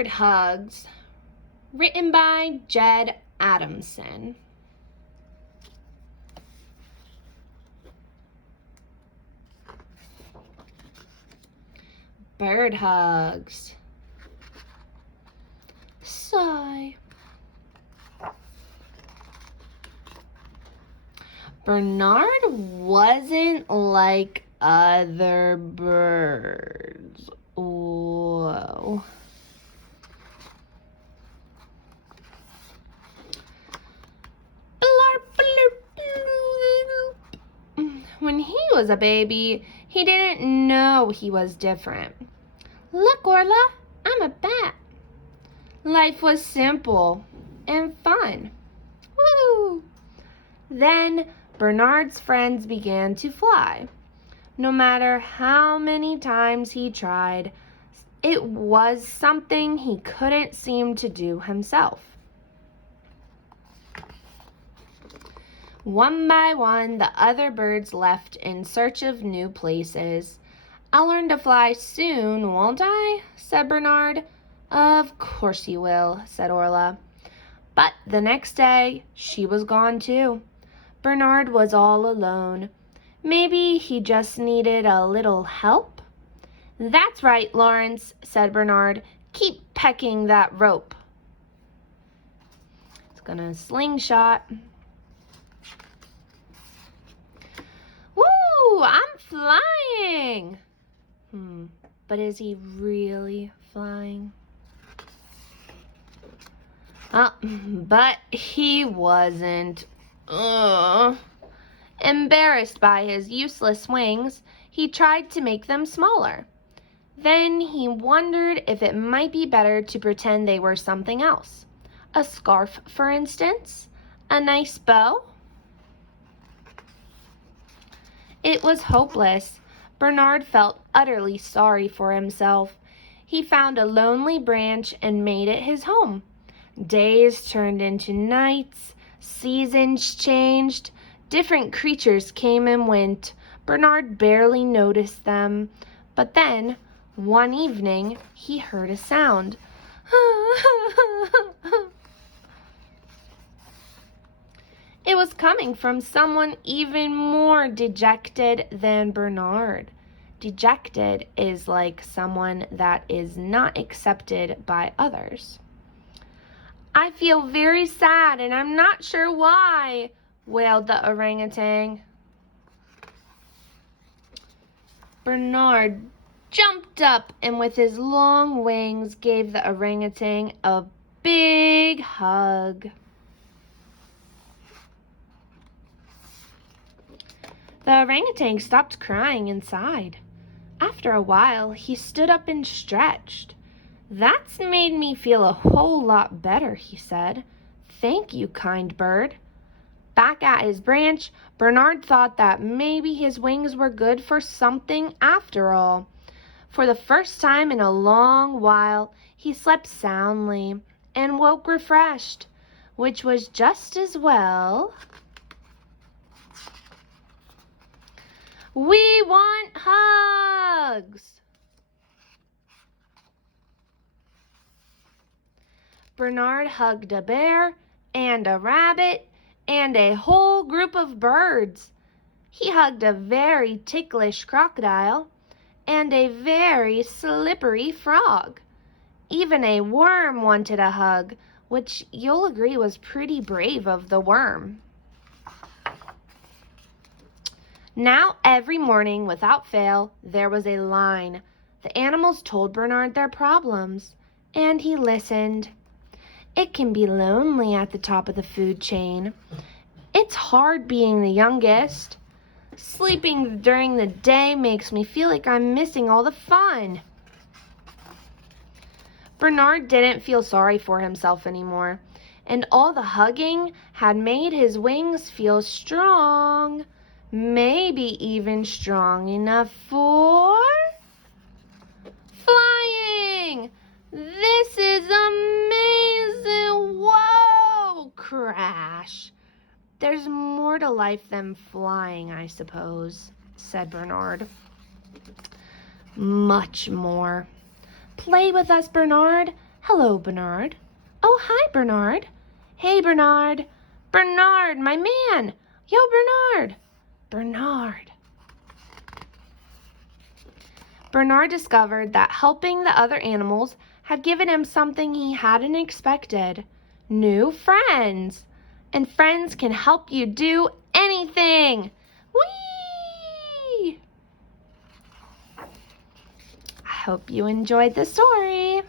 Bird Hugs, written by Adamson. Bird hugs. Sigh. Bernard wasn't like other birds. Whoa. When he was a baby, he didn't know he was different. Look, Orla, I'm a bat. Life was simple and fun. Woo! Then Bernard's friends began to fly. No matter how many times he tried, it was something he couldn't seem to do himself. One by one, the other birds left in search of new places. I'll learn to fly soon, won't I? Said Bernard. Of course you will, said Orla. But the next day, she was gone too. Bernard was all alone. Maybe he just needed a little help? That's right, Lawrence, said Bernard. Keep pecking that rope. It's gonna slingshot. Woo! I'm flying! But is he really flying? But he wasn't. Embarrassed by his useless wings, he tried to make them smaller. Then he wondered if it might be better to pretend they were something else. A scarf, for instance? A nice bow? It was hopeless. Bernard felt utterly sorry for himself. He found a lonely branch and made it his home. Days turned into nights, seasons changed, different creatures came and went. Bernard barely noticed them. But then, one evening, he heard a sound. It was coming from someone even more dejected than Bernard. Dejected is like someone that is not accepted by others. I feel very sad and I'm not sure why, wailed the orangutan. Bernard jumped up and with his long wings gave the orangutan a big hug. The orangutan stopped crying and sighed. After a while, he stood up and stretched. That's made me feel a whole lot better, he said. Thank you, kind bird. Back at his branch, Bernard thought that maybe his wings were good for something after all. For the first time in a long while, he slept soundly and woke refreshed, which was just as well. We want hugs! Bernard hugged a bear and a rabbit and a whole group of birds. He hugged a very ticklish crocodile and a very slippery frog. Even a worm wanted a hug, which you'll agree was pretty brave of the worm. Now every morning, without fail, there was a line. The animals told Bernard their problems, and he listened. It can be lonely at the top of the food chain. It's hard being the youngest. Sleeping during the day makes me feel like I'm missing all the fun. Bernard didn't feel sorry for himself anymore, and all the hugging had made his wings feel strong. Maybe even strong enough for flying. This is amazing. Whoa! Crash. There's more to life than flying, I suppose, said Bernard. Much more. Play with us, Bernard. Hello, Bernard. Oh, hi, Bernard. Hey, Bernard. Bernard, my man. Yo, Bernard. Bernard. Bernard discovered that helping the other animals had given him something he hadn't expected: new friends. And friends can help you do anything. Whee! I hope you enjoyed the story.